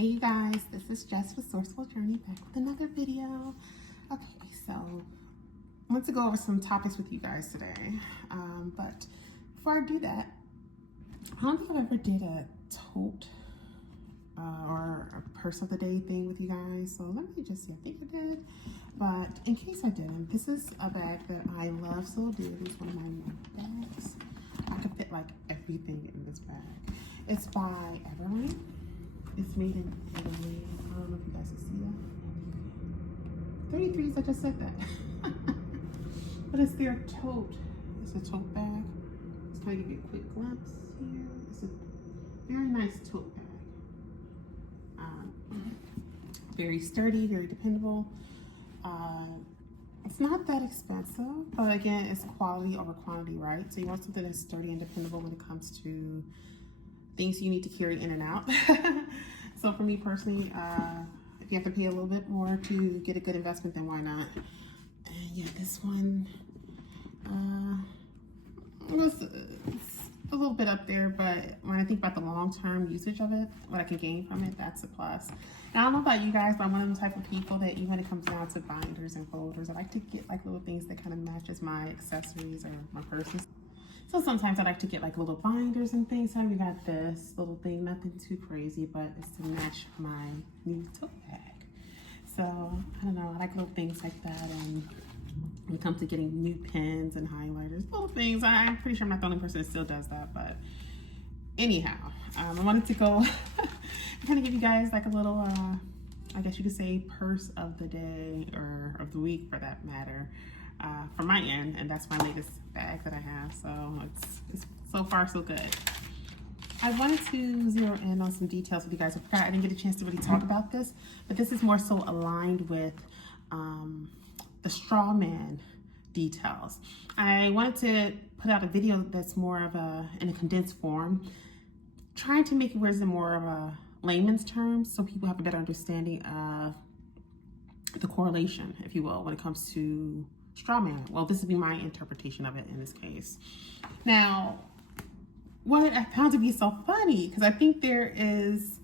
Hey you guys, this is Jess with Sourceful Journey back with another video. Okay, so I want to go over some topics with you guys today. But before I do that, I don't think I've ever did a tote or a purse of the day thing with you guys. So let me just see, I think I did. But in case I didn't, this is a bag that I love so dearly. It's one of my new bags. I could fit like everything in this bag. It's by Everlane. It's made in Italy. I don't know if you guys can see that. 33s, I just said that. But it's their tote. It's a tote bag. Just kind of give you a quick glimpse here. It's a very nice tote bag. Very sturdy, very dependable. It's not that expensive, but again, it's quality over quantity, right? So you want something that's sturdy and dependable when it comes to things you need to carry in and out. So for me personally, if you have to pay a little bit more to get a good investment, then why not? And yeah, this one was a little bit up there, but when I think about the long-term usage of it, what I can gain from it, that's a plus. And I don't know about you guys, but I'm one of the type of people that even when it comes down to binders and folders, I like to get like little things that kind of matches my accessories or my purses. So sometimes I like to get like little binders and things. So we got this little thing, nothing too crazy, but it's to match my new tote bag. So I don't know, I like little things like that. And when it comes to getting new pens and highlighters, little things, I'm pretty sure I'm not the only person that still does that. But anyhow, I wanted to go kind of give you guys like a little, I guess you could say purse of the day or of the week for that matter. From my end, and that's my latest bag that I have, so it's so far so good. I wanted to zero in on some details with you guys. I forgot I didn't get a chance to really talk about this, but this is more so aligned with the straw man details. I wanted to put out a video that's more of in a condensed form, trying to make it where it's in more of a layman's terms so people have a better understanding of the correlation, if you will, when it comes to straw man. Well, this would be my interpretation of it in this case. Now, what I found to be so funny, because I think there is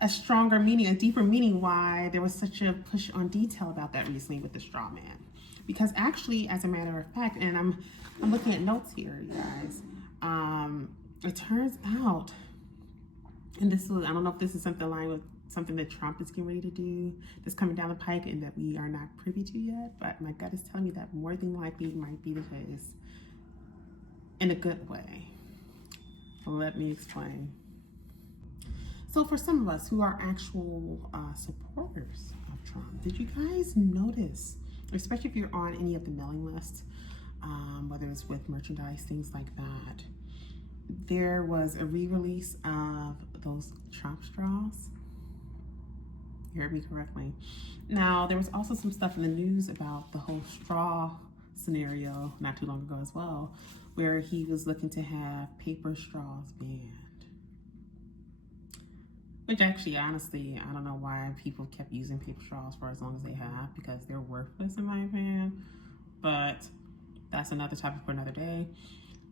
a stronger meaning, a deeper meaning why there was such a push on detail about that recently with the straw man. Because actually, as a matter of fact, and I'm looking at notes here, you guys, it turns out, and this was, I don't know if this is something aligned with something that Trump is getting ready to do that's coming down the pike and that we are not privy to yet, but my gut is telling me that more than likely it might be the case in a good way. Let me explain. So for some of us who are actual supporters of Trump, did you guys notice, especially if you're on any of the mailing lists, whether it's with merchandise, things like that, there was a re-release of those Trump straws? You heard me correctly. Now, there was also some stuff in the news about the whole straw scenario not too long ago as well, where he was looking to have paper straws banned. Which actually, honestly, I don't know why people kept using paper straws for as long as they have, because they're worthless in my opinion. But that's another topic for another day.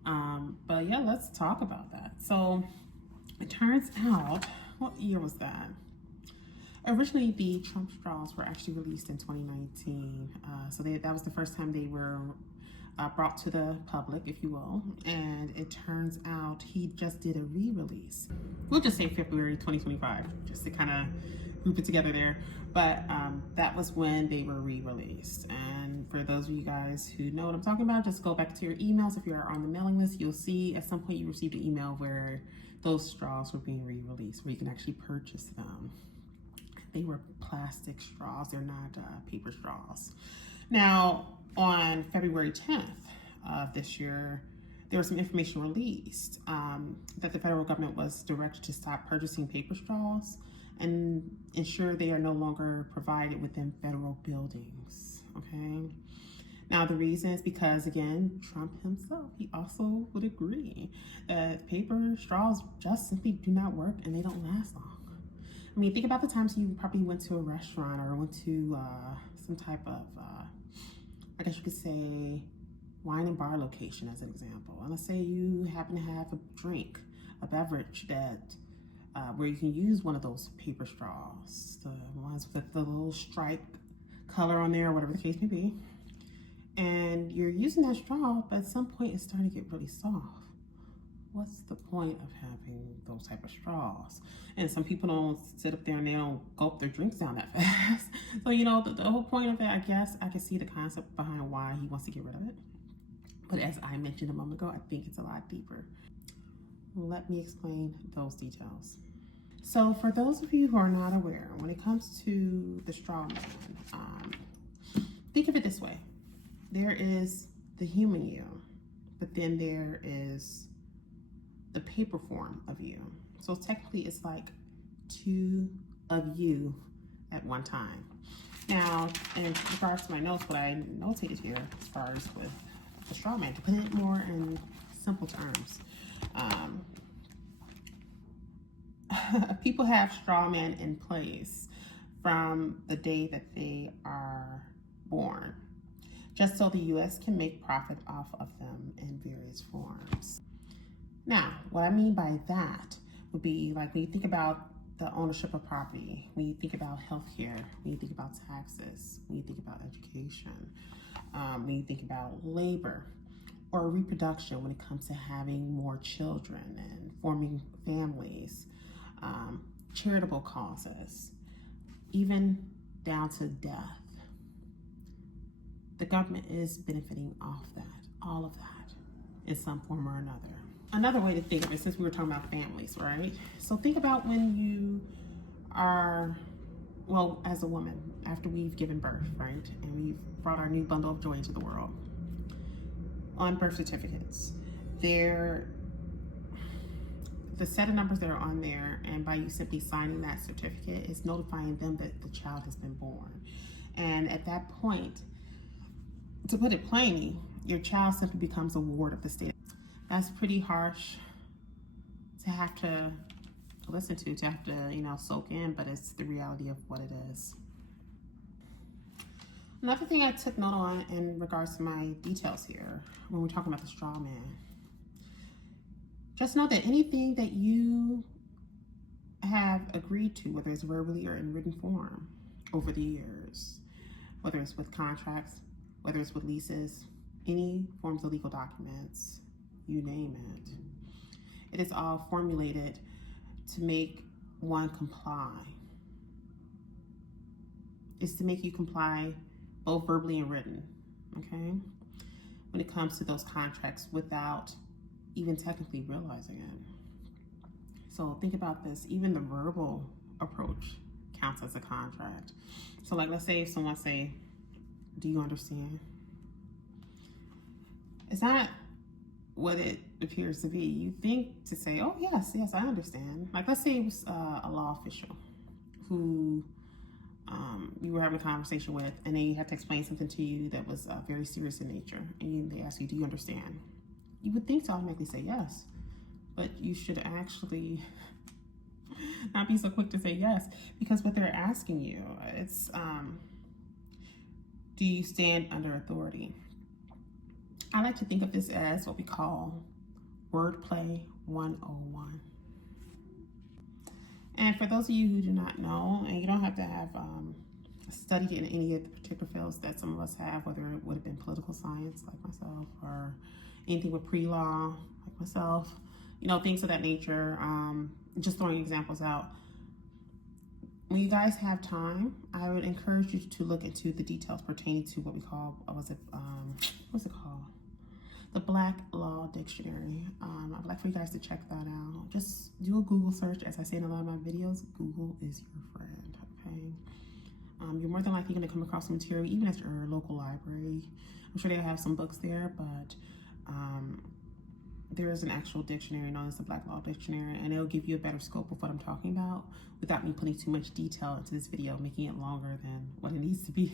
But yeah, let's talk about that. So it turns out, what year was that? Originally, the Trump straws were actually released in 2019. So that was the first time they were brought to the public, if you will. And it turns out he just did a re-release. We'll just say February 2025, just to kind of group it together there. But that was when they were re-released. And for those of you guys who know what I'm talking about, just go back to your emails. If you're on the mailing list, you'll see at some point you received an email where those straws were being re-released, where you can actually purchase them. They were plastic straws, they're not paper straws. Now, on February 10th of this year, there was some information released that the federal government was directed to stop purchasing paper straws and ensure they are no longer provided within federal buildings, okay? Now, the reason is because, again, Trump himself, he also would agree that paper straws just simply do not work and they don't last long. I mean, think about the times you probably went to a restaurant or went to some type of, I guess you could say, wine and bar location as an example. And let's say you happen to have a drink, a beverage that where you can use one of those paper straws, the ones with the little stripe color on there, whatever the case may be. And you're using that straw, but at some point it's starting to get really soft. What's the point of having those type of straws? And some people don't sit up there and they don't gulp their drinks down that fast. So, you know, the whole point of it, I guess I can see the concept behind why he wants to get rid of it. But as I mentioned a moment ago, I think it's a lot deeper. Let me explain those details. So for those of you who are not aware, when it comes to the straw man, think of it this way. There is the human you, but then there is the paper form of you. So technically it's like two of you at one time. Now, in regards to my notes, what I notated here as far as with the straw man, to put it more in simple terms, people have straw man in place from the day that they are born, just so the U.S. can make profit off of them in various forms. Now, what I mean by that would be like when you think about the ownership of property, when you think about healthcare, when you think about taxes, when you think about education, when you think about labor or reproduction, when it comes to having more children and forming families, charitable causes, even down to death. The government is benefiting off that, all of that, in some form or another. Another way to think of it, since we were talking about families, right? So think about when you are, well, as a woman, after we've given birth, right? And we've brought our new bundle of joy into the world. On birth certificates, the set of numbers that are on there, and by you simply signing that certificate, is notifying them that the child has been born. And at that point, to put it plainly, your child simply becomes a ward of the state. That's pretty harsh to have to listen to have to, you know, soak in, but it's the reality of what it is. Another thing I took note on in regards to my details here, when we're talking about the straw man, just know that anything that you have agreed to, whether it's verbally or in written form over the years, whether it's with contracts, whether it's with leases, any forms of legal documents, you name it, it is all formulated to make one comply. It's to make you comply both verbally and written, okay? When it comes to those contracts without even technically realizing it. So think about this, even the verbal approach counts as a contract. So like, let's say if someone say, do you understand? It's not what it appears to be. You think to say, oh yes, I understand. Like let's say it was a law official who you were having a conversation with, and they had to explain something to you that was very serious in nature, and they ask you, do you understand? You would think to automatically say yes, but you should actually not be so quick to say yes, because what they're asking you, it's, do you stand under authority? I like to think of this as what we call wordplay 101. And for those of you who do not know, and you don't have to have studied in any of the particular fields that some of us have, whether it would have been political science like myself or anything with pre-law like myself, you know, things of that nature, just throwing examples out. When you guys have time, I would encourage you to look into the details pertaining to what we call, what's it called? The Black Law Dictionary. I'd like for you guys to check that out. Just do a Google search. As I say in a lot of my videos, Google is your friend, okay? You're more than likely going to come across some material, even at your local library. I'm sure they'll have some books there, but there is an actual dictionary known as the Black Law Dictionary, and it'll give you a better scope of what I'm talking about without me putting too much detail into this video, making it longer than what it needs to be.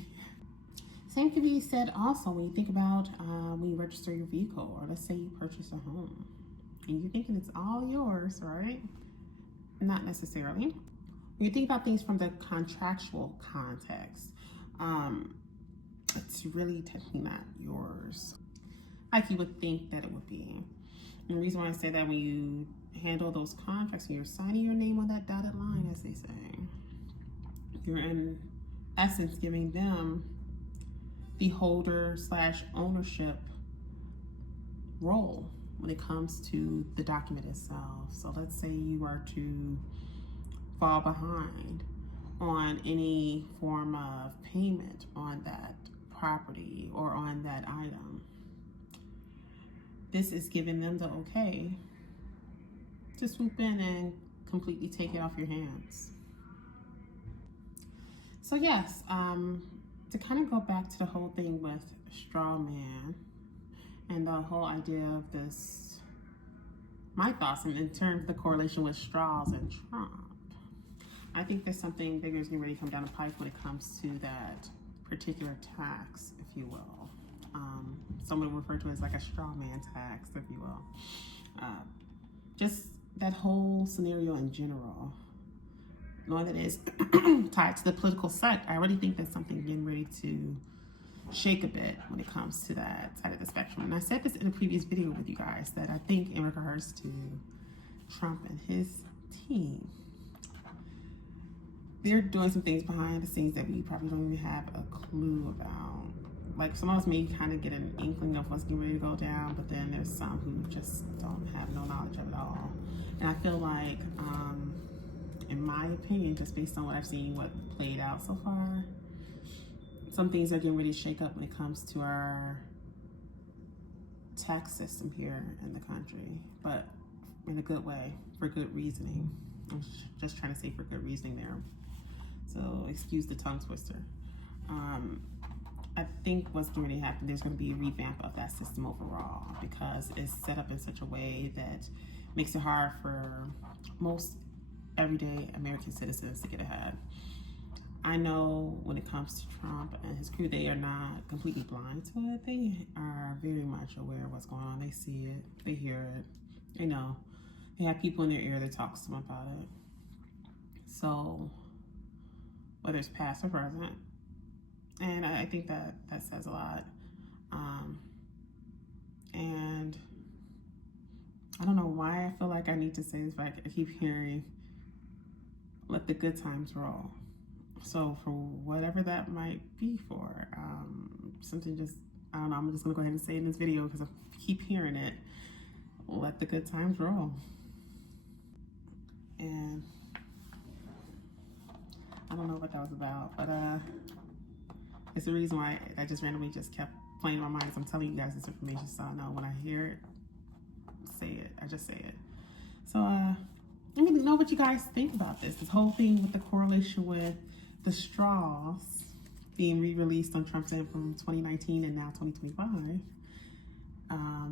Same can be said also when you think about when you register your vehicle, or let's say you purchase a home and you're thinking it's all yours, right? Not necessarily. When you think about things from the contractual context, it's really technically not yours like you would think that it would be. And the reason why I say that, when you handle those contracts and you're signing your name on that dotted line, as they say, you're in essence giving them the holder / ownership role when it comes to the document itself. So let's say you are to fall behind on any form of payment on that property or on that item. This is giving them the okay to swoop in and completely take it off your hands. So yes, to kind of go back to the whole thing with straw man and the whole idea of this, my thoughts in terms of the correlation with straws and Trump, I think there's something bigger is going to really come down the pipe when it comes to that particular tax, if you will. Someone referred to it as like a straw man tax, if you will. Just that whole scenario in general, knowing that it's tied to the political side, I really think there's something getting ready to shake a bit when it comes to that side of the spectrum. And I said this in a previous video with you guys, that I think in regards to Trump and his team, they're doing some things behind the scenes that we probably don't even have a clue about. Like, some of us may kind of get an inkling of what's getting ready to go down, but then there's some who just don't have no knowledge of it all. And I feel like, in my opinion, just based on what I've seen, what played out so far, some things are getting ready to shake up when it comes to our tax system here in the country, but in a good way, for good reasoning. I'm just trying to say for good reasoning there. So excuse the tongue twister. I think what's going to happen, there's going to be a revamp of that system overall, because it's set up in such a way that makes it hard for most everyday American citizens to get ahead. I know when it comes to Trump and his crew, they are not completely blind to it. They are very much aware of what's going on. They see it, they hear it, they know. They have people in their ear that talks to them about it. So whether it's past or present, and I think that says a lot. And I don't know why I feel like I need to say this, but I keep hearing, let the good times roll. So for whatever that might be for, something just, I don't know, I'm just gonna go ahead and say in this video because I keep hearing it, let the good times roll. And I don't know what that was about, but it's the reason why I just randomly just kept playing in my mind, because I'm telling you guys this information, so I know when I hear it, say it, I just say it. So let me know what you guys think about this whole thing with the correlation with the straws being re-released on Trump's end from 2019 and now 2025,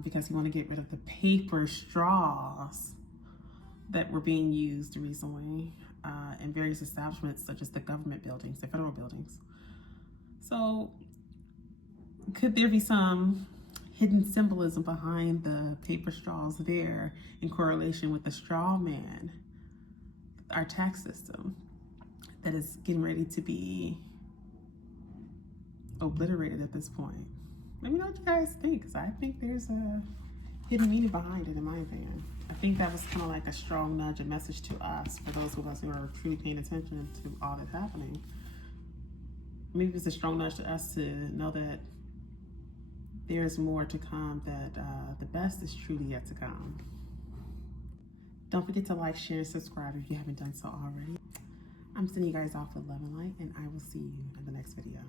because he want to get rid of the paper straws that were being used recently in various establishments such as the government buildings, the federal buildings. So could there be some hidden symbolism behind the paper straws there in correlation with the straw man, our tax system, that is getting ready to be obliterated at this point? Let me know what you guys think, because I think there's a hidden meaning behind it, in my opinion. I think that was kind of like a strong nudge, a message to us, for those of us who are truly paying attention to all that's happening. Maybe it's a strong nudge to us to know that there's more to come, that the best is truly yet to come. Don't forget to like, share, and subscribe if you haven't done so already. I'm sending you guys off with love and light, and I will see you in the next video.